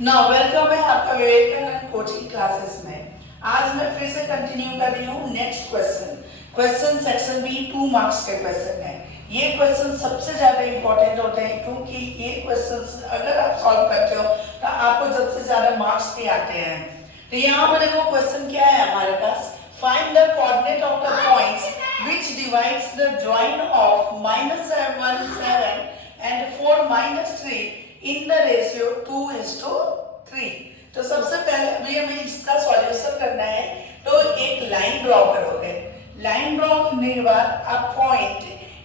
Now welcome है आपका Vivekananda coaching classes में। आज मैं फिर से कंटिन्यू कर रही हूँ next question section B 2 marks के क्वेश्चन है। ये क्वेश्चन सबसे ज्यादा इंपॉर्टेंट होते हैं क्योंकि ये क्वेश्चन अगर आप सॉल्व करते हो तो आपको सबसे ज्यादा मार्क्स भी आते हैं। तो यहाँ पर देखो क्वेश्चन क्या है हमारे पास, find the coordinate of the points which divides the join of -7 and 4 - 3 in the ratio 2:3। तो सबसे पहले अभी हमें इसका सॉल्यूशन करना है, तो एक लाइन ड्रॉ करोगे। लाइन ड्रॉ करने के बाद आप पॉइंट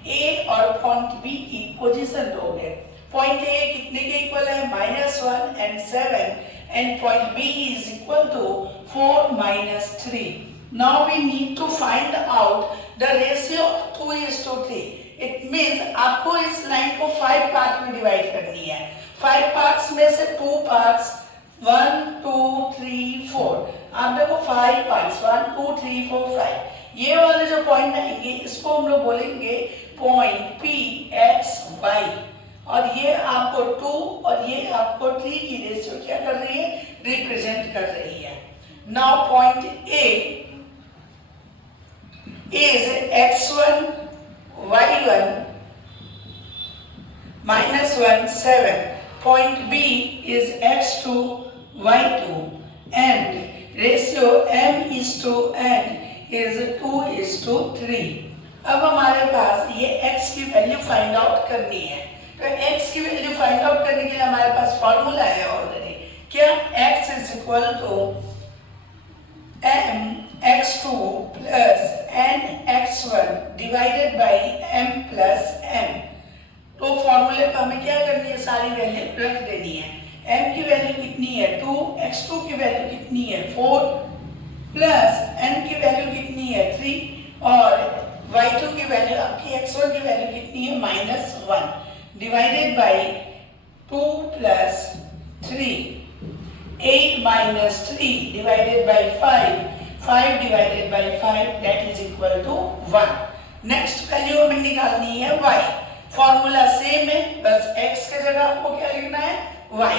ए और पॉइंट बी की पोजीशन दोगे। पॉइंट ए कितने के इक्वल है, -1 and 7, and point B is equal to 4 - 3। Now we need to find out the ratio of 2:3। It means आपको इस लाइन को 5 पार्ट में डिवाइड करनी है। 5 पार्ट्स में से 2 पार्ट्स 1 2 3 4, आप देखो 5 पार्ट्स 1 2 3 4 5। ये वाले जो पॉइंट आएंगे इसको हम लोग बोलेंगे पॉइंट पी एक्स वाई, और ये आपको 2 और ये आपको 3 की रेशियो क्या कर रही है, रिप्रेजेंट कर रही है। Now point A is x1 y1 -1 7, point B is x2 y2, and ratio m:n is 2:3। अब हमारे पास ये x की वैल्यू फाइंड आउट करनी है। तो x की वैल्यू फाइंड आउट करने के लिए हमारे पास फॉर्मूला है ऑलरेडी, क्या, x is equal to m x2 plus n x1 divided by m plus n। तो फॉर्मूले पर हमें क्या करनी है, सारी वैल्यू रख देनी है। m की वैल्यू कितनी है 2, x2 की वैल्यू कितनी है 4, प्लस n की वैल्यू कितनी है 3, और y2 की वैल्यू आपकी x1 की वैल्यू कितनी है -1, divided by 2 plus 3, 8 - 3 divided by 5 divided by 5 that is equal to 1। Next value हमें निकालनी है y। फॉर्मूला सेम है, बस x के जगह आपको क्या लिखना है, y।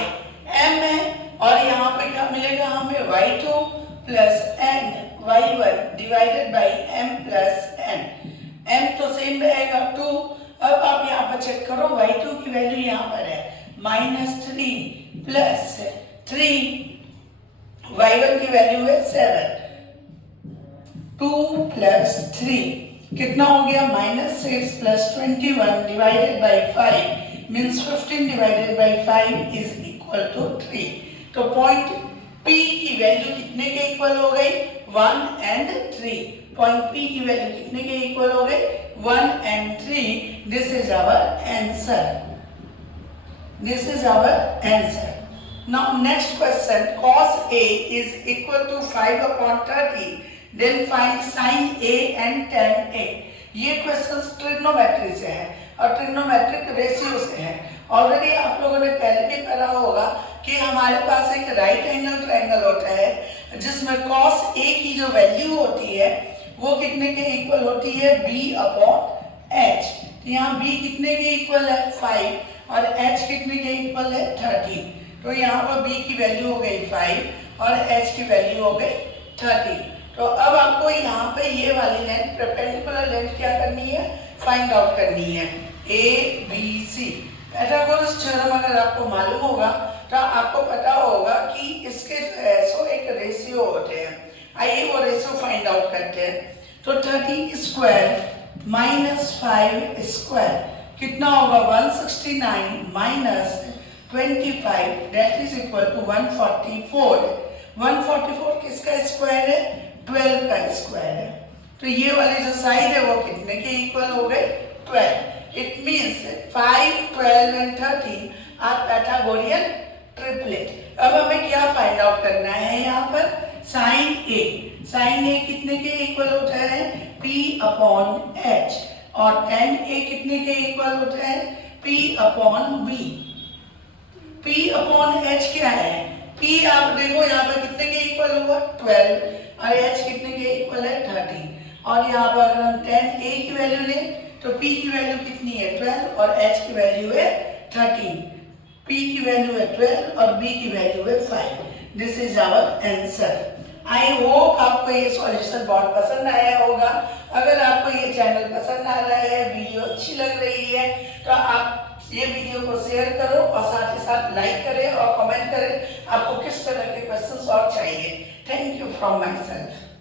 m है और यहाँ पे क्या मिलेगा हमें, y2 plus n y1 divided by m plus n। m तो सेम रहेगा 2। अब आप यहाँ पर चेक करो, y2 की वैल्यू यहाँ पर है -3 प्लस 3, y1 की वैल्यू है 7, 2 प्लस 3 कितना हो गया, -6 plus 21 divided by 5 means 15 divided by 5 is equal to 3। तो पॉइंट P की वैल्यू कितने के इक्वल हो गई, 1 and 3। पॉइंट P की वैल्यू कितने के इक्वल हो गई, 1 and 3। This is our answer, this is our answer. Now next question, cos A is equal to 5/30, then find sin A and tan A। ये क्वेश्चन ट्रिग्नोमेट्री से है और trigonometric ratio से है। ऑलरेडी आप लोगों ने पहले भी पढ़ा होगा कि हमारे पास एक राइट एंगल ट्रायंगल होता है जिसमें cos A की जो वैल्यू होती है वो कितने के इक्वल होती है, B/H। तो यहाँ B कितने के इक्वल है 5 और H कितने के इक्वल है 13। तो यहाँ पर B की वैल्यू हो गई 5 और H की वैल्यू हो गई 13। तो अब आपको यहाँ पे ये वाली लेंथ, परपेंडिकुलर लेंथ क्या करनी है, फाइंड आउट करनी है, ABC। पाइथागोरस थ्योरम अगर आपको मालूम होगा तो आपको पता होगा कि इसके जो है सो एक रेशियो होते हैं। आइए वो रेशियो फाइंड आउट करते हैं। तो 30² - 5 स्क्वायर कितना होगा, 169 - 25 दैट इज इक्वल टू 144। 144 किसका स्क्वायर है, 12 का स्क्वायर है। तो ये वाली जो साइड है वो कितने के इक्वल हो गए, 12। It means 5 12 and 13 are Pythagorean triplet. अब हमें क्या फाइंड आउट करना है, यहाँ पर sin A। sin A कितने के इक्वल होता है, P/H, और tan A कितने के इक्वल होता है, P/B। P/H क्या है, P आप देखो यहाँ पर कितने के इक्वल हुआ 12 और H कितने के इक्वल है 13। और यहाँ पर अगर हम tan A की वैल्यू लें तो P की वैल्यू कितनी है 12 और H की वैल्यू है 13। P की वैल्यू है 12 और B की वैल्यू है 5। This is our answer. I hope आपको ये सॉल्यूशन बहुत पसंद आया होगा। अगर आपको ये चैनल पसंद आ रहा है, वीडियो अच्छी लग रही है, तो आप ये वीडियो को शेयर करो और साथ ही साथ लाइक करें और कमेंट करें आपको किस तरह के क्वेश्चंस और चाहिए। Thank you from my self.